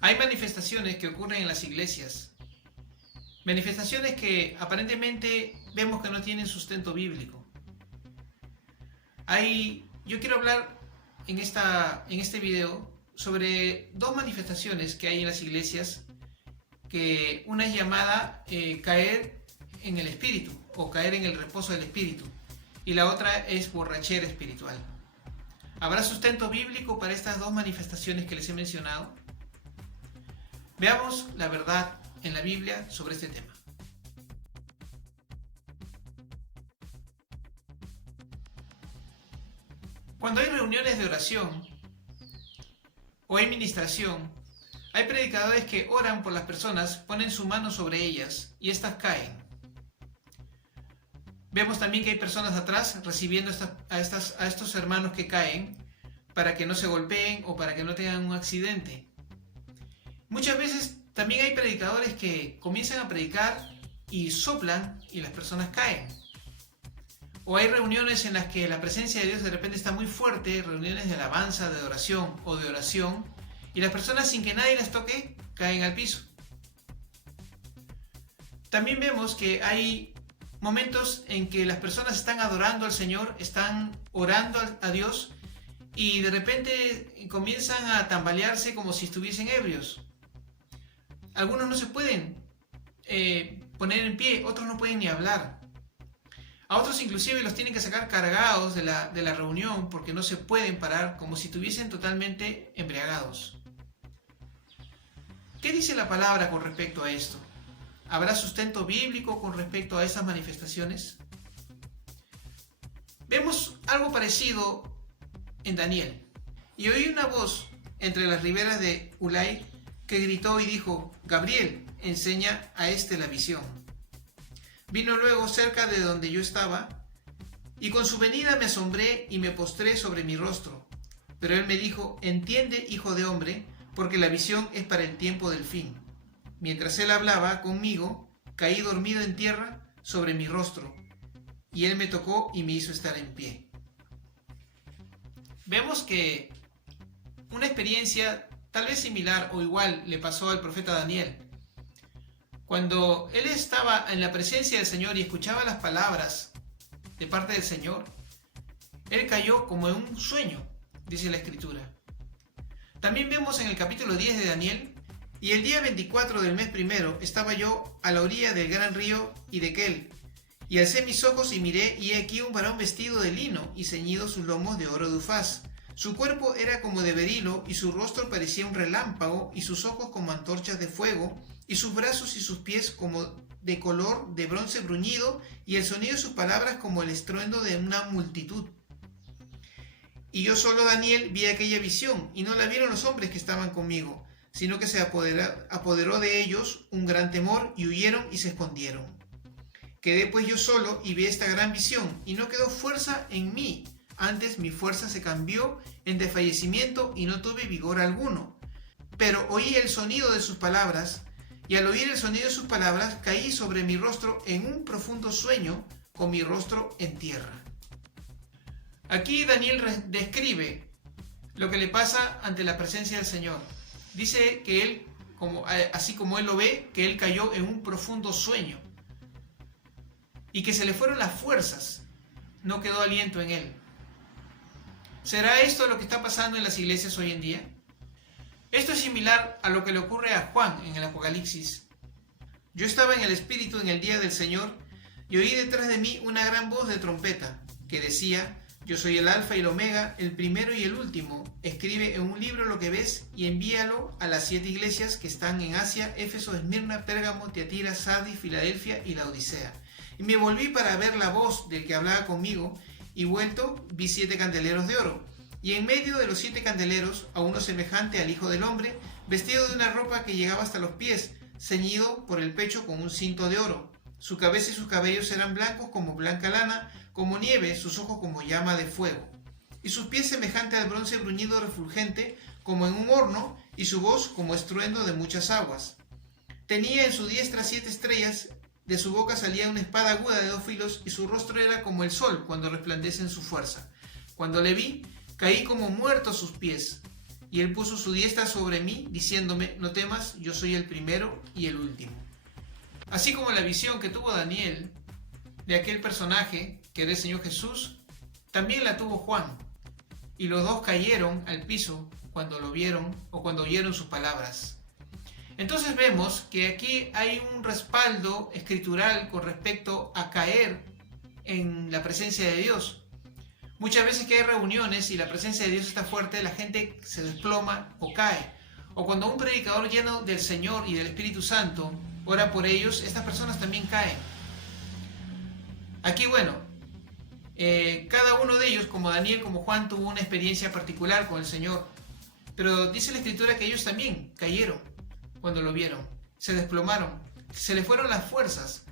Hay manifestaciones que ocurren en las iglesias, manifestaciones que aparentemente vemos que no tienen sustento bíblico. Yo quiero hablar en este video sobre dos manifestaciones que hay en las iglesias, que una es llamada caer en el espíritu o caer en el reposo del espíritu, y la otra es borrachera espiritual. ¿Habrá sustento bíblico para estas dos manifestaciones que les he mencionado? Veamos la verdad en la Biblia sobre este tema. Cuando hay reuniones de oración o hay ministración, hay predicadores que oran por las personas, ponen su mano sobre ellas y éstas caen. Vemos también que hay personas atrás recibiendo a estos hermanos que caen para que no se golpeen o para que no tengan un accidente. Muchas veces también hay predicadores que comienzan a predicar y soplan y las personas caen. O hay reuniones en las que la presencia de Dios de repente está muy fuerte, reuniones de alabanza, de adoración o de oración, y las personas, sin que nadie las toque, caen al piso. También vemos que hay momentos en que las personas están adorando al Señor, están orando a Dios, y de repente comienzan a tambalearse como si estuviesen ebrios. Algunos no se pueden poner en pie, otros no pueden ni hablar. A otros inclusive los tienen que sacar cargados de la reunión porque no se pueden parar, como si estuviesen totalmente embriagados. ¿Qué dice la palabra con respecto a esto? ¿Habrá sustento bíblico con respecto a estas manifestaciones? Vemos algo parecido en Daniel. Y oí una voz entre las riberas de Ulai que gritó y dijo: Gabriel, enseña a este la visión. Vino luego cerca de donde yo estaba, y con su venida me asombré y me postré sobre mi rostro. Pero él me dijo: entiende, hijo de hombre, porque la visión es para el tiempo del fin. Mientras él hablaba conmigo, caí dormido en tierra sobre mi rostro, y él me tocó y me hizo estar en pie. Vemos que una experiencia tal vez similar o igual le pasó al profeta Daniel. Cuando él estaba en la presencia del Señor y escuchaba las palabras de parte del Señor, él cayó como en un sueño, dice la Escritura. También vemos en el capítulo 10 de Daniel: y el día 24 del mes primero estaba yo a la orilla del gran río Hiddekel, y alcé mis ojos y miré, y he aquí un varón vestido de lino y ceñido sus lomos de oro de Ufaz. Su cuerpo era como de berilo, y su rostro parecía un relámpago, y sus ojos como antorchas de fuego, y sus brazos y sus pies como de color de bronce bruñido, y el sonido de sus palabras como el estruendo de una multitud. Y yo solo, Daniel, vi aquella visión, y no la vieron los hombres que estaban conmigo, sino que se apoderó de ellos un gran temor, y huyeron y se escondieron. Quedé pues yo solo, y vi esta gran visión, y no quedó fuerza en mí. Antes mi fuerza se cambió en desfallecimiento, y no tuve vigor alguno. Pero oí el sonido de sus palabras, y al oír el sonido de sus palabras, caí sobre mi rostro en un profundo sueño, con mi rostro en tierra. Aquí Daniel describe lo que le pasa ante la presencia del Señor. Dice que él, así como él lo ve, que él cayó en un profundo sueño y que se le fueron las fuerzas, no quedó aliento en él. ¿Será esto lo que está pasando en las iglesias hoy en día? Esto es similar a lo que le ocurre a Juan en el Apocalipsis. Yo estaba en el Espíritu en el día del Señor, y oí detrás de mí una gran voz de trompeta que decía: yo soy el Alfa y el Omega, el primero y el último. Escribe en un libro lo que ves y envíalo a las 7 iglesias que están en Asia: Éfeso, Esmirna, Pérgamo, Tiatira, Sardis, Filadelfia y Laodicea. Y me volví para ver la voz del que hablaba conmigo, y vuelto vi 7 candeleros de oro, y en medio de los 7 candeleros a uno semejante al Hijo del Hombre, vestido de una ropa que llegaba hasta los pies, ceñido por el pecho con un cinto de oro. Su cabeza y sus cabellos eran blancos como blanca lana, como nieve, sus ojos como llama de fuego, y sus pies semejante al bronce bruñido refulgente como en un horno, y su voz como estruendo de muchas aguas. Tenía en su diestra 7 estrellas, de su boca salía una espada aguda de 2 filos, y su rostro era como el sol cuando resplandece en su fuerza. Cuando le vi, caí como muerto a sus pies. y él puso su diestra sobre mí, diciéndome, no temas, yo soy el primero y el último. Así como la visión que tuvo Daniel de aquel personaje, que era el Señor Jesús, también la tuvo Juan, y los dos cayeron al piso cuando lo vieron o cuando oyeron sus palabras. Entonces vemos que aquí hay un respaldo escritural con respecto a caer en la presencia de Dios. Muchas veces que hay reuniones y la presencia de Dios está fuerte, la gente se desploma o cae. O cuando un predicador lleno del Señor y del Espíritu Santo ora por ellos, estas personas también caen. Aquí, bueno, cada uno de ellos, como Daniel, como Juan, tuvo una experiencia particular con el Señor. Pero dice la Escritura que ellos también cayeron cuando lo vieron. Se desplomaron, se le fueron las fuerzas.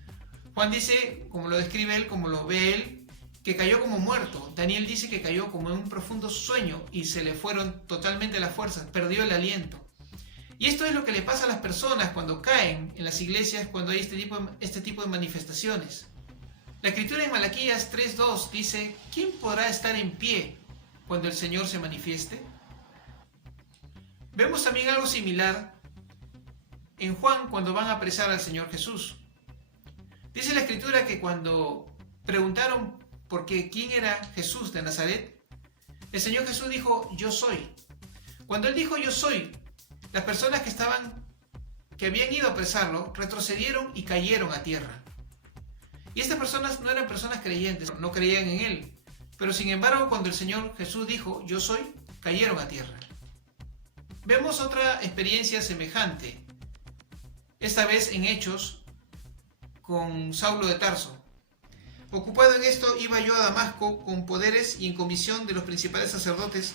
Juan dice, como lo describe él, como lo ve él, que cayó como muerto. Daniel dice que cayó como en un profundo sueño y se le fueron totalmente las fuerzas, perdió el aliento. Y esto es lo que le pasa a las personas cuando caen en las iglesias, cuando hay este tipo de manifestaciones. La Escritura en Malaquías 3:2 dice, ¿quién podrá estar en pie cuando el Señor se manifieste? Vemos también algo similar en Juan cuando van a apresar al Señor Jesús. Dice la Escritura que cuando preguntaron porque quién era Jesús de Nazaret, el Señor Jesús dijo, yo soy. Cuando él dijo yo soy, las personas que habían ido a apresarlo, retrocedieron y cayeron a tierra. Y estas personas no eran personas creyentes, no creían en él. Pero sin embargo, cuando el Señor Jesús dijo yo soy, cayeron a tierra. Vemos otra experiencia semejante, esta vez en Hechos, con Saulo de Tarso. Ocupado en esto, iba yo a Damasco con poderes y en comisión de los principales sacerdotes,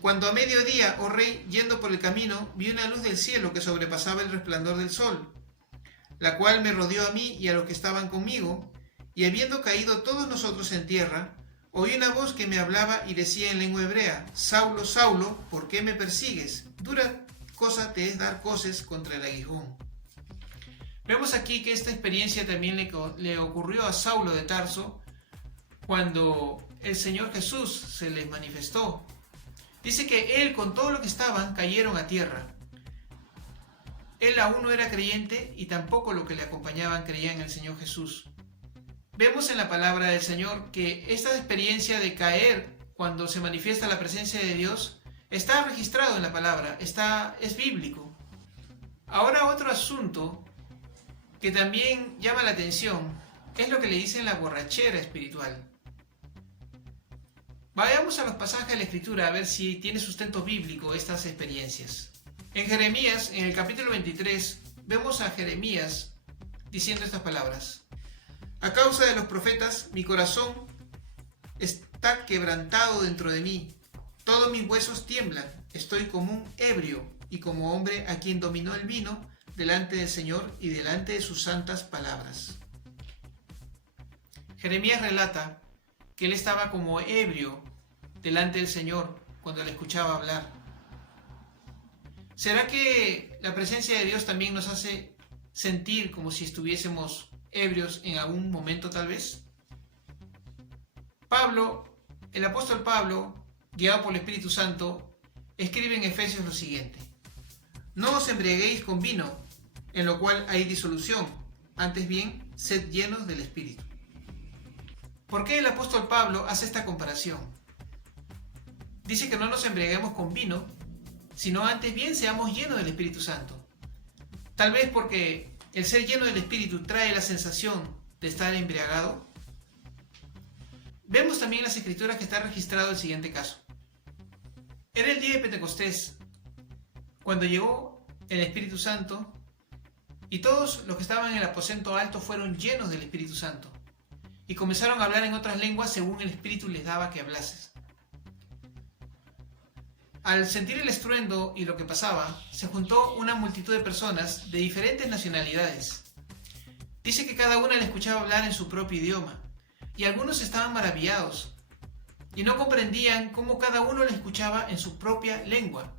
cuando a mediodía, oh rey, yendo por el camino, vi una luz del cielo que sobrepasaba el resplandor del sol, la cual me rodeó a mí y a los que estaban conmigo, y habiendo caído todos nosotros en tierra, oí una voz que me hablaba y decía en lengua hebrea, Saulo, Saulo, ¿por qué me persigues? Dura cosa te es dar coces contra el aguijón. Vemos aquí que esta experiencia también le ocurrió a Saulo de Tarso cuando el Señor Jesús se les manifestó. Dice que él con todo lo que estaban cayeron a tierra. Él aún no era creyente y tampoco los que le acompañaban creían en el Señor Jesús. Vemos en la palabra del Señor que esta experiencia de caer cuando se manifiesta la presencia de Dios está registrado en la palabra, es bíblico. Ahora otro asunto que también llama la atención es lo que le dicen la borrachera espiritual. Vayamos a los pasajes de la Escritura a ver si tiene sustento bíblico estas experiencias. En Jeremías, en el capítulo 23, vemos a Jeremías diciendo estas palabras. A causa de los profetas, mi corazón está quebrantado dentro de mí. Todos mis huesos tiemblan. Estoy como un ebrio y como hombre a quien dominó el vino delante del Señor y delante de sus santas palabras. Jeremías relata que él estaba como ebrio delante del Señor cuando le escuchaba hablar. ¿Será que la presencia de Dios también nos hace sentir como si estuviésemos ebrios en algún momento tal vez? Pablo, el apóstol Pablo, guiado por el Espíritu Santo, escribe en Efesios lo siguiente. No os embriaguéis con vino, en lo cual hay disolución, antes bien, sed llenos del Espíritu. ¿Por qué el apóstol Pablo hace esta comparación? Dice que no nos embriaguemos con vino, sino antes bien seamos llenos del Espíritu Santo. Tal vez porque el ser lleno del Espíritu trae la sensación de estar embriagado. Vemos también en las Escrituras que está registrado el siguiente caso. Era el día de Pentecostés, cuando llegó el Espíritu Santo, y todos los que estaban en el aposento alto fueron llenos del Espíritu Santo, y comenzaron a hablar en otras lenguas según el Espíritu les daba que hablases. Al sentir el estruendo y lo que pasaba, se juntó una multitud de personas de diferentes nacionalidades. Dice que cada una le escuchaba hablar en su propio idioma, y algunos estaban maravillados, y no comprendían cómo cada uno le escuchaba en su propia lengua.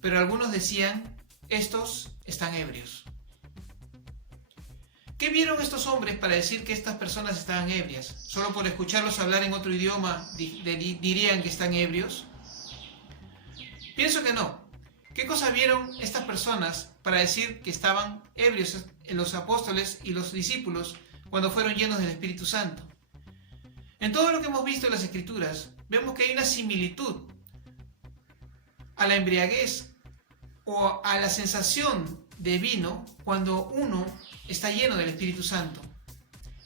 Pero algunos decían, estos están ebrios. ¿Qué vieron estos hombres para decir que estas personas estaban ebrias? ¿Solo por escucharlos hablar en otro idioma dirían que están ebrios? Pienso que no. ¿Qué cosa vieron estas personas para decir que estaban ebrios en los apóstoles y los discípulos cuando fueron llenos del Espíritu Santo? En todo lo que hemos visto en las Escrituras, vemos que hay una similitud a la embriaguez o a la sensación de vino cuando uno está lleno del Espíritu Santo.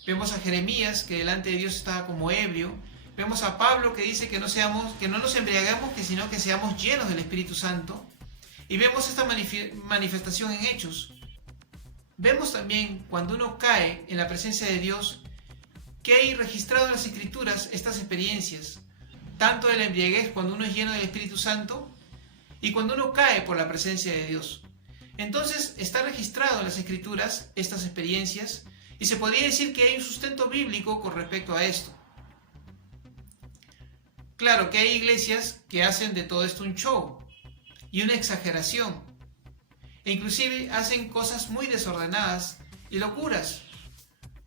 Vemos a Jeremías que delante de Dios estaba como ebrio. Vemos a Pablo que dice que no nos embriaguemos, sino que seamos llenos del Espíritu Santo. Y vemos esta manifestación en Hechos. Vemos también cuando uno cae en la presencia de Dios que hay registrado en las Escrituras estas experiencias, tanto de la embriaguez cuando uno es lleno del Espíritu Santo y cuando uno cae por la presencia de Dios. Entonces está registrado en las Escrituras estas experiencias y se podría decir que hay un sustento bíblico con respecto a esto. Claro que hay iglesias que hacen de todo esto un show y una exageración, e inclusive hacen cosas muy desordenadas y locuras.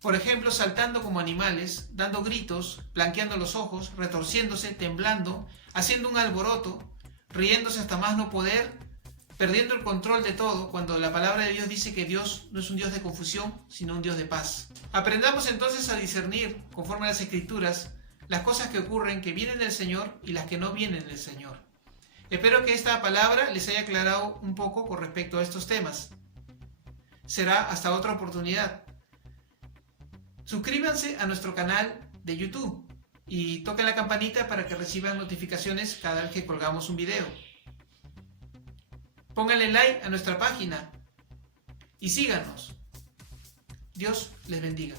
Por ejemplo, saltando como animales, dando gritos, blanqueando los ojos, retorciéndose, temblando, haciendo un alboroto, riéndose hasta más no poder, perdiendo el control de todo, cuando la palabra de Dios dice que Dios no es un Dios de confusión, sino un Dios de paz. Aprendamos entonces a discernir, conforme a las Escrituras, las cosas que ocurren que vienen del Señor y las que no vienen del Señor. Espero que esta palabra les haya aclarado un poco con respecto a estos temas. Será hasta otra oportunidad. Suscríbanse a nuestro canal de YouTube y toquen la campanita para que reciban notificaciones cada vez que colgamos un video. Pónganle like a nuestra página y síganos. Dios les bendiga.